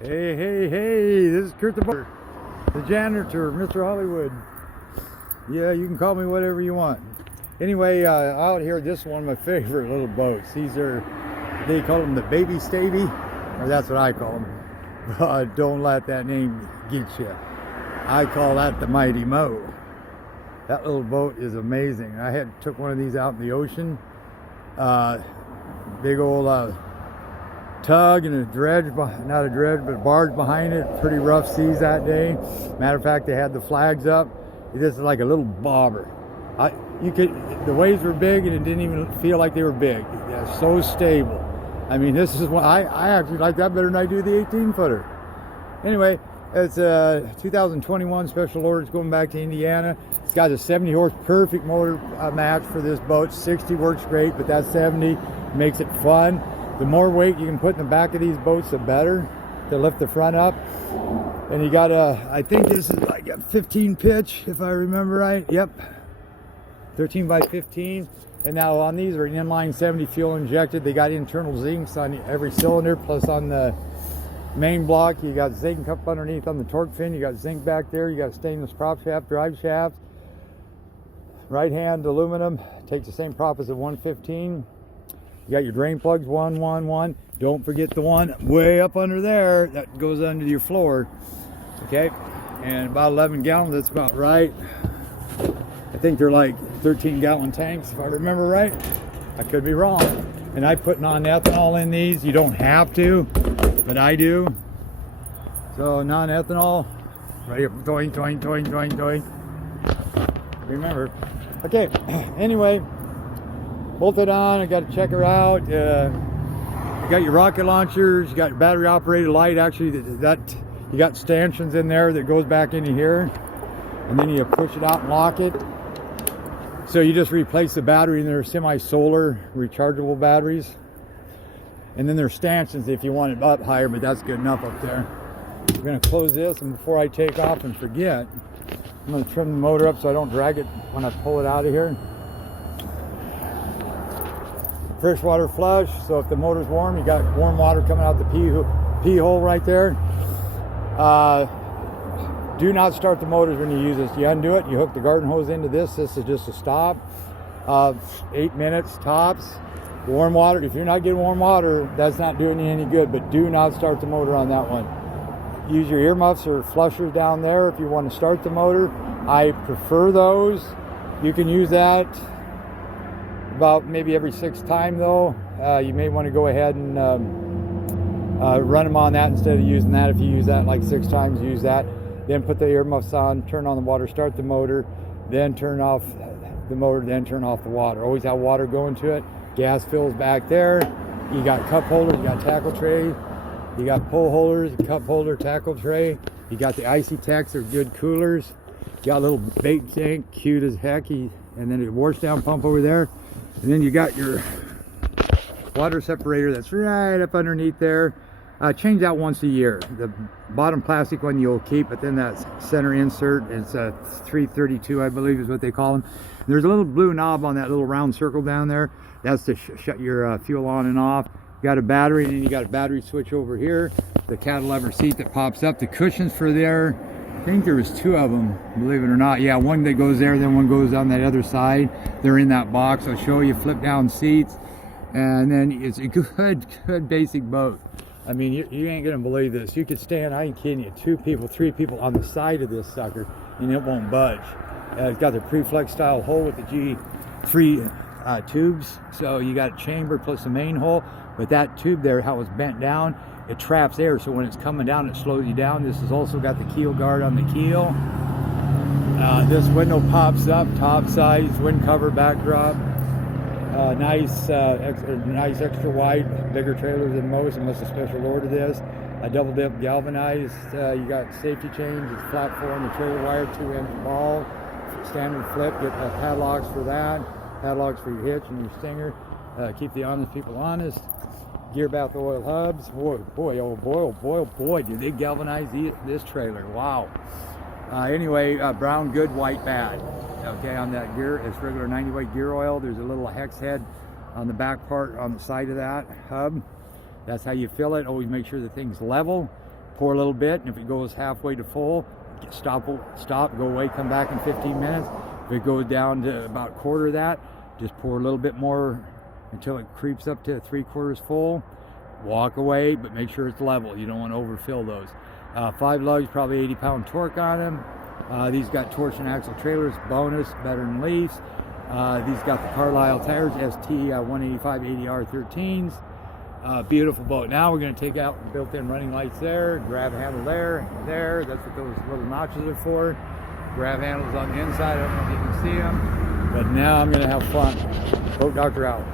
Hey, hey, hey, this is Kurt the janitor, Mr. Hollywood. Yeah, you can call me whatever you want. Anyway, out here, this is one of my favorite little boats. These are, they call them the baby stabi, or that's what I call them. But don't let that name get you. I call that the Mighty Mo. That little boat is amazing. I took one of these out in the ocean. Big old tug and a dredge, not a dredge, but a barge behind it. Pretty rough seas that day. Matter of fact, they had the flags up. This is like a little bobber. The waves were big and it didn't even feel like they were big. They're so stable. I mean, this is what I actually like that better than I do the 18-footer. Anyway, it's a 2021 special order. It's going back to Indiana. It's got a 70 horse perfect motor match for this boat. 60 works great, but that 70 makes it fun. The more weight you can put in the back of these boats, the better to lift the front up. And you got I think this is like a 15 pitch, if I remember right. Yep, 13 by 15. And now on these are an inline 70 fuel injected. They got internal zincs on every cylinder, plus on the main block you got zinc up underneath on the torque fin. You got zinc back there. You got stainless prop shaft, drive shaft. Right hand aluminum, takes the same prop as a 115. You got your drain plugs, 1. Don't forget the one way up under there that goes under your floor. Okay, and about 11 gallons, that's about right. I think they're like 13-gallon tanks, if I remember right. I could be wrong. And I put non-ethanol in these. You don't have to, but I do. So non-ethanol, right here, doing. Remember. Okay, anyway, bolted on. I got to check her out. You got your rocket launchers. You got your battery operated light. Actually, that you got stanchions in there that goes back into here, and then you push it out and lock it. So you just replace the battery, and they're semi-solar rechargeable batteries. And then there's stanchions if you want it up higher, but that's good enough up there. We're going to close this, and before I take off and forget, I'm going to trim the motor up so I don't drag it when I pull it out of here. Freshwater flush, so if the motor's warm, you got warm water coming out the pee hole right there. Do not start the motors when you use this. You undo it, you hook the garden hose into this. This is just a stop. 8 minutes tops. Warm water. If you're not getting warm water, that's not doing you any good, but do not start the motor on that one. Use your earmuffs or flushers down there if you want to start the motor. I prefer those. You can use that about maybe every 6th time though. You may want to go ahead and run them on that instead of using that. If you use that like 6 times, use that. Then put the earmuffs on, turn on the water, start the motor, then turn off the motor, then turn off the water. Always have water going to it. Gas fills back there. You got cup holders, you got tackle tray, you got pole holders, cup holder, tackle tray. You got the icy techs, they're good coolers. You got a little bait tank, cute as heck. And then a wash down pump over there. And then you got your water separator that's right up underneath there. Change that once a year. The bottom plastic one you'll keep, but then that center insert, it's a 332, I believe is what they call them. And there's a little blue knob on that little round circle down there. That's to shut your fuel on and off. You got a battery, and then you got a battery switch over here. The cantilever seat that pops up. The cushions for there, I think there was 2 of them, believe it or not. Yeah, one that goes there, then one goes on that other side. They're in that box. I'll show you. Flip down seats, and then it's a good basic boat. I mean, you ain't gonna believe this. You could stand, I ain't kidding you, 2 people, 3 people on the side of this sucker, and it won't budge. It's got the pre-flex style hole with the G3 tubes. So you got a chamber plus the main hole, but that tube there, how it's bent down, it traps air, so when it's coming down, it slows you down. This has also got the keel guard on the keel. This window pops up, top size, wind cover backdrop. Nice extra wide, bigger trailer than most, unless a special order this. A double dip galvanized. You got safety chains, it's flat 4 on the trailer wire, 2-inch ball, standard flip. Get padlocks for that, padlocks for your hitch and your stinger. Keep the honest people honest. Gear bath oil hubs. Boy, do they galvanize this trailer. Wow. Anyway, brown good, white bad. Okay, on that gear, it's regular 90 weight gear oil. There's a little hex head on the back part on the side of that hub. That's how you fill it. Always make sure the thing's level. pour a little bit, and if it goes halfway to full, stop, go away, come back in 15 minutes. If it goes down to about a quarter of that, just pour a little bit more until it creeps up to 3/4 full. Walk away, but make sure it's level. You don't want to overfill those. 5 lugs, probably 80-pound torque on them. These got torsion axle trailers, bonus, better than Leafs. These got the Carlisle tires, ST 185 80R13s. Beautiful boat. Now we're going to take out the built-in running lights there, grab handle there. That's what those little notches are for. Grab handles on the inside. I don't know if you can see them. But now I'm going to have fun. Boat Doctor out.